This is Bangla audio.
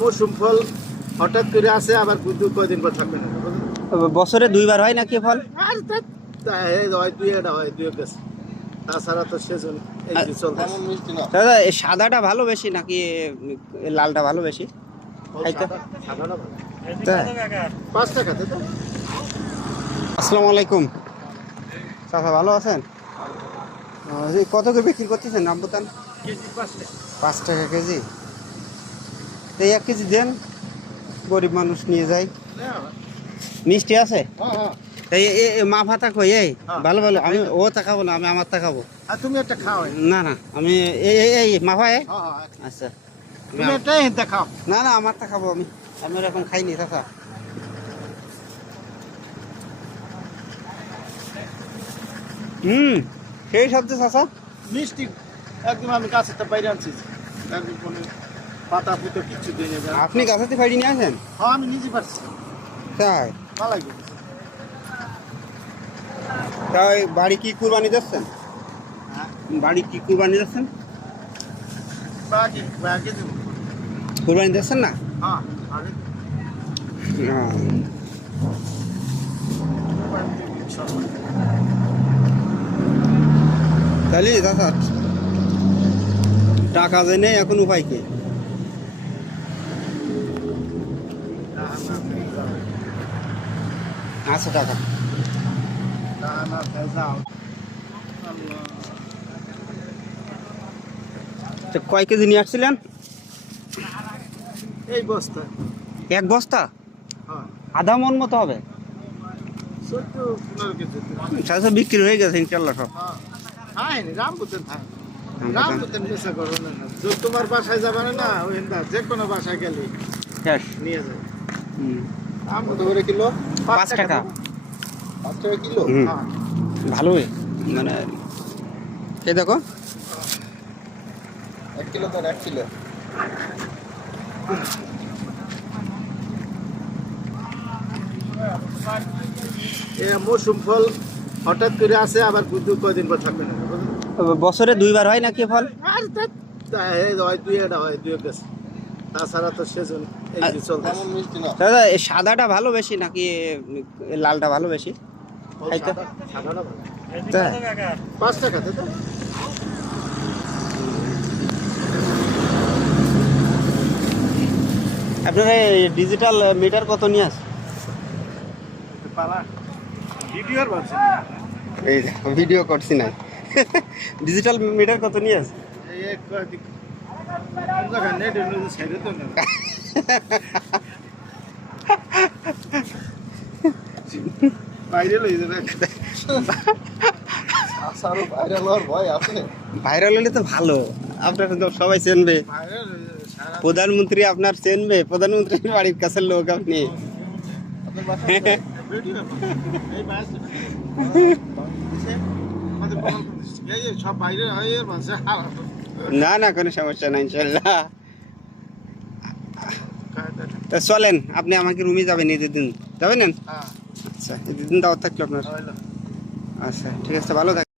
মৌসুম ফল হঠাৎ করে আসে, আবার কয়দিন পর থাকবে না। বছরে দুইবার হয় নাকি ফল? আর হয় দুই গেছে, তাছাড়া তো সেজন এই যে চলতেছে। দাদা এই সাদাটা ভালো বেশি নাকি এই লালটা ভালো বেশি? খাইতে সাদাটা ভালো। তাই? 5 টাকা তাই তো? আসসালামু আলাইকুম চাচা, ভালো আছেন? কত করে বিক্রি করতেছেন রামবুতান? কেজি 5 টাকা। 5 টাকা কেজি। এই 1 কেজি দেন, গরিব মানুষ নিয়ে যায়। মিষ্টি আছে? হ্যাঁ। এই মা ভাতা কই এই হ্যাঁ। ভালো ভালো, আমি ও তাকাবো না, আমি আমার তাকাবো। আর তুমি একটা খাও। না না, আমি এই মা ভাই। হ্যাঁ। আচ্ছা, তুমি এটাই হিন্দা খাও। না না, আমার তাকাবো, আমি এরকম খাইনি চাচা। সেই শব্দ চাচা। মিষ্টি একদম, আমি কাছে তো বাইরে আনছি, একদম কোনো পাতা পুতো কিছু দিয়ে নেবে। আপনি গাছাতে ফাইডি নিয়ে আসেন? হ্যাঁ, আমি নিজে পারছি। তাই? ভালো লাগে। তাই বাড়ি কি কুরবানি দিচ্ছেন? হ্যাঁ, বাড়ি কি কুরবানি দিচ্ছেন? বাকি দেবো। কুরবানি দিচ্ছেন না? হ্যাঁ, আগে তাহলে চাচা টাকা যে নেই, এখন উপায় কি? আছে টাকা? তো কয় কেজি নিয়ে আসছিলেন? এই বস্তা। 1 বস্তা? হ্যাঁ, আধা মন মতো হবে। 14-15 কেজি। চাচা বিক্রি হয়ে গেছে ইনশাল্লাহ সব? হ্যাঁ, রামপুতেন থাক। রামপুতেন মিশা করো না। যদি তোমার বাসায় যাবে না, ওই যে কোনো বাসায় গেলে শেষ। নিয়ে যাবে। হুম। আম কত করে কিলো? 5 টাকা। 5 টাকা কিলো? হুম। হ্যাঁ। ভালোই, মানে এই দেখো 1 কিলো তো 1 কিলো। মৌসুম ফল হঠাৎ করে আসে, আবার কয়দিন পর থাকবে না। বছরে দুইবার হয় নাকি ফল? আর হয় দুই গেছে, তাছাড়া তো সেজন এই যে চলতেছে। দাদা এই সাদাটা ভালো বেশি নাকি এই লালটা ভালো বেশি? খাইতে সাদাটা ভালো। তাই? 5 টাকা তাই তো? আপনার এই ডিজিটাল মিটার কত নিয়ে আসে? পালা ভিডিওর বাচ্চা। এই ভিডিও করছি না। ডিজিটাল মিটার কত নিয়ে আসে? এই এক কয়েক কোন জায়গায় নেট ছেড়ে তো না। বাইরে লই যাবে। আসারও ভাইরাল হওয়ার ভয় আছে। ভাইরাল হলে তো ভালো, আপনার তো সবাই চেনবে। ভাইরাল সারা প্রধানমন্ত্রী আপনার চেনবে, প্রধানমন্ত্রীর বাড়ির কাছের লোক আপনি। আপনার বাসায় ভিডিও এই বাস আমাদের প্রমাণ করতেছি। এই যে সব বাইরে হয় এর মাঝে না না, কোনো সমস্যা নাই ইনশাল্লাহ। তা চলেন, আপনি আমাকে রুমে যাবেন, ঈদের দিন যাবেন? হ্যাঁ, আচ্ছা, ঈদের দিন দাওয়াত থাকলো আপনার। আচ্ছা ঠিক আছে, ভালো থাকবেন।